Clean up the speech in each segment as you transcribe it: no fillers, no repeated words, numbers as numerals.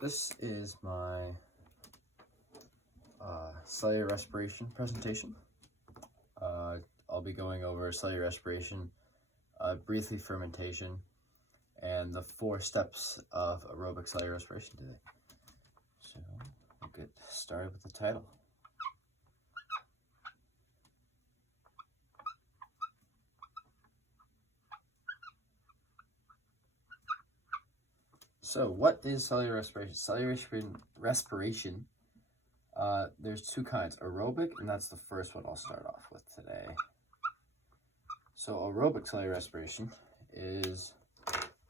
This is my cellular respiration presentation. I'll be going over cellular respiration, briefly fermentation, and the 4 steps of aerobic cellular respiration today. So we'll get started with the title. So what is cellular respiration? Cellular respiration, there's 2 kinds, aerobic, and that's the first one I'll start off with today. So aerobic cellular respiration is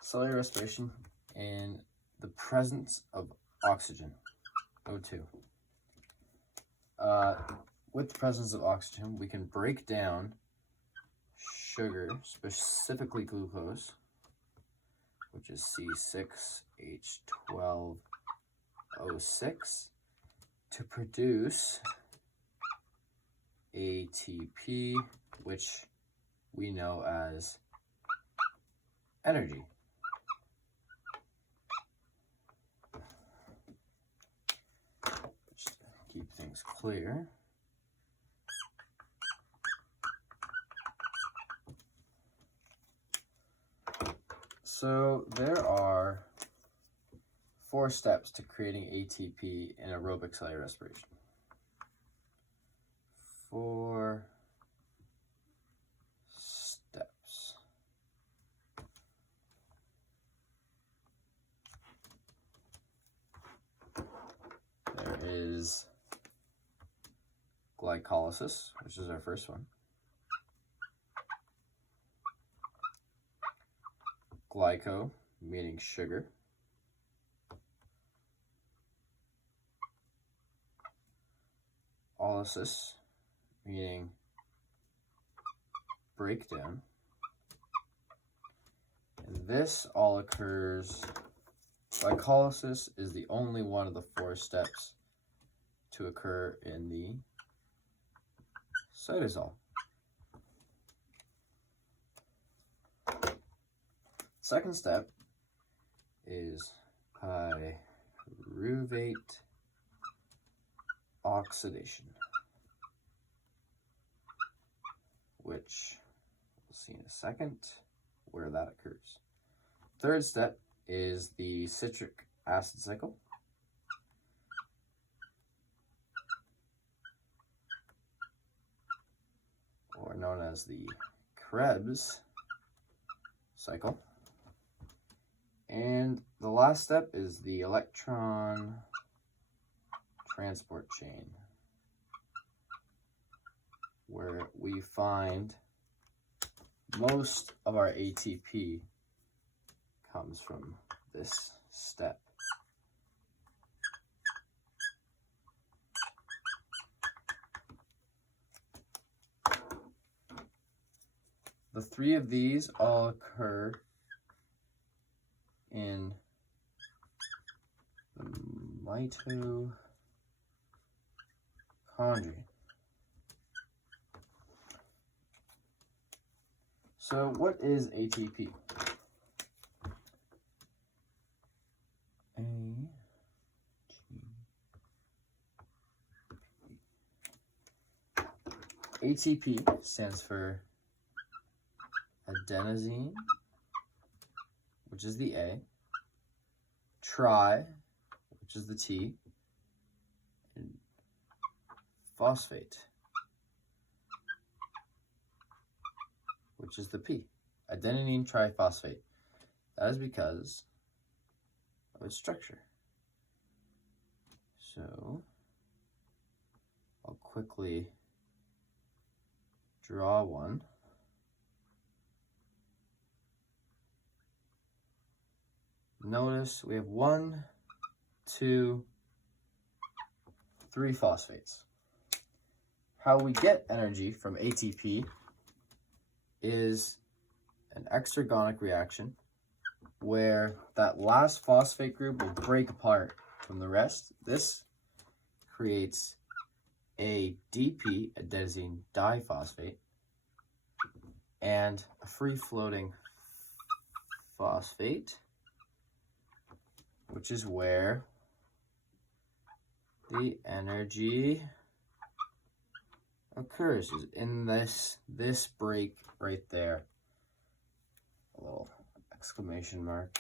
cellular respiration in the presence of oxygen, O2. With the presence of oxygen, we can break down sugar, specifically glucose, which is C6H12O6, to produce ATP, which we know as energy. Just to keep things clear. So there are 4 steps to creating ATP in aerobic cellular respiration. 4 steps. There is glycolysis, which is our first one. Glyco, meaning sugar. Olysis, meaning breakdown. And this all occurs, glycolysis is the only one of the 4 steps to occur in the cytosol. Second step is pyruvate oxidation, which we'll see in a second where that occurs. Third step is the citric acid cycle. Or known as the Krebs cycle. And the last step is the electron transport chain, where we find most of our ATP comes from this step. The 3 of these all occur in the mitochondria. So what is ATP? ATP stands for adenosine, which is the A, tri, which is the T, and phosphate, which is the P. Adenine triphosphate. That is because of its structure. So I'll quickly draw one. Notice we have 1, 2, 3 phosphates. How we get energy from ATP is an exergonic reaction where that last phosphate group will break apart from the rest. This creates ADP, adenosine diphosphate, and a free-floating phosphate, which is where the energy occurs is in this break right there. A little exclamation mark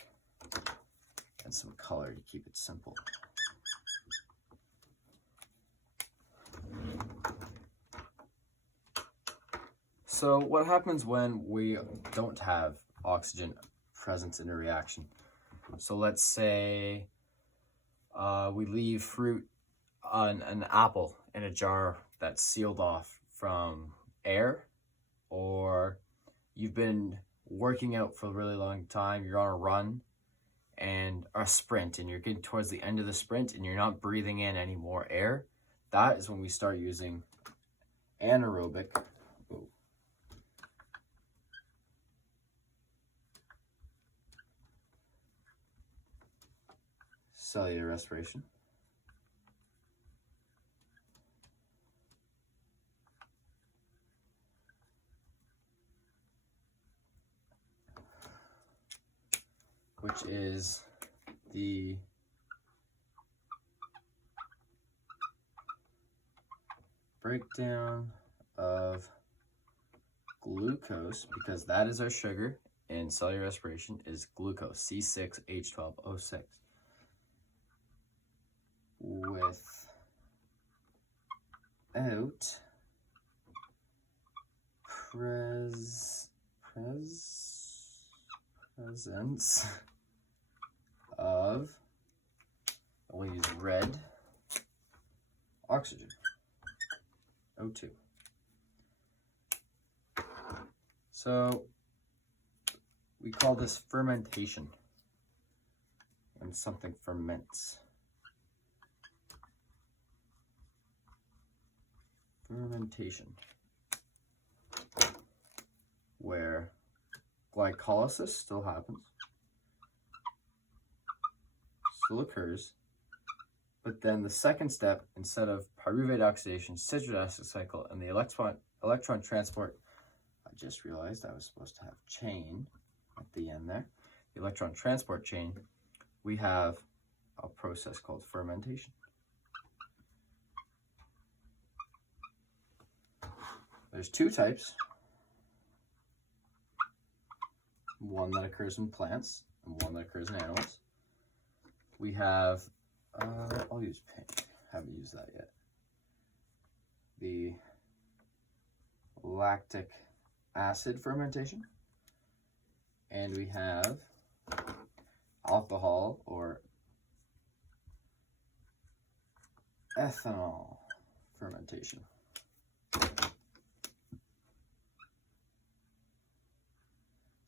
and some color to keep it simple. So what happens when we don't have oxygen present in a reaction? So let's say we leave fruit on an apple in a jar that's sealed off from air, or you've been working out for a really long time, you're on a run and a sprint, and you're getting towards the end of the sprint and you're not breathing in any more air. That is when we start using anaerobic cellular respiration. Which is the breakdown of glucose, because that is our sugar in cellular respiration, is glucose, C6H12O6, without presence of, we'll use red oxygen, O2. So we call this fermentation, when something ferments. Fermentation, where glycolysis still happens, still occurs, but then the second step, instead of pyruvate oxidation, citric acid cycle, and the electron transport, I just realized I was supposed to have chain at the end there, the electron transport chain, we have a process called fermentation. There's two types. One that occurs in plants and one that occurs in animals. We have, I'll use pink, haven't used that yet. The lactic acid fermentation. And we have alcohol or ethanol fermentation.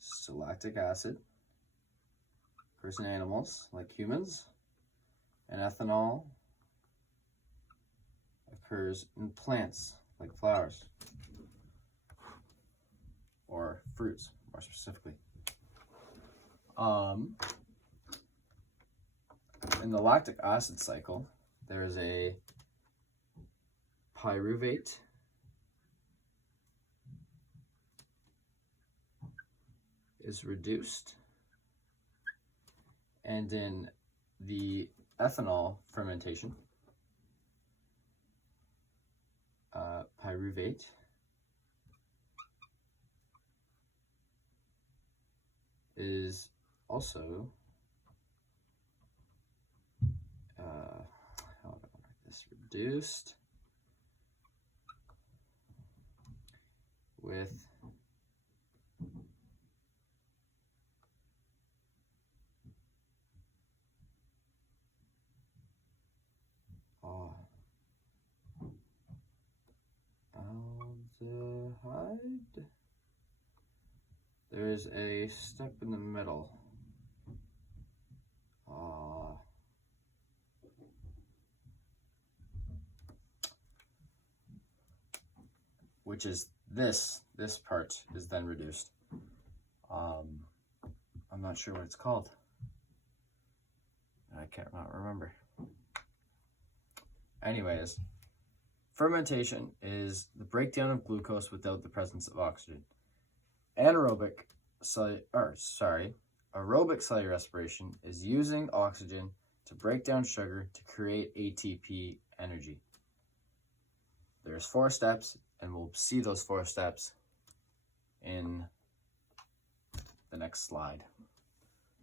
So lactic acid occurs in animals like humans, and ethanol occurs in plants like flowers or fruits, more specifically. In the lactic acid cycle, there is a pyruvate is reduced, and in the ethanol fermentation, pyruvate is also how do I write this? Reduced with aldehyde. There's a step in the middle. Which is this part is then reduced. I'm not sure what it's called. I can't not remember. Anyways, fermentation is the breakdown of glucose without the presence of oxygen. Aerobic cellular respiration is using oxygen to break down sugar to create ATP energy. There's 4 steps, and we'll see those 4 steps in the next slide.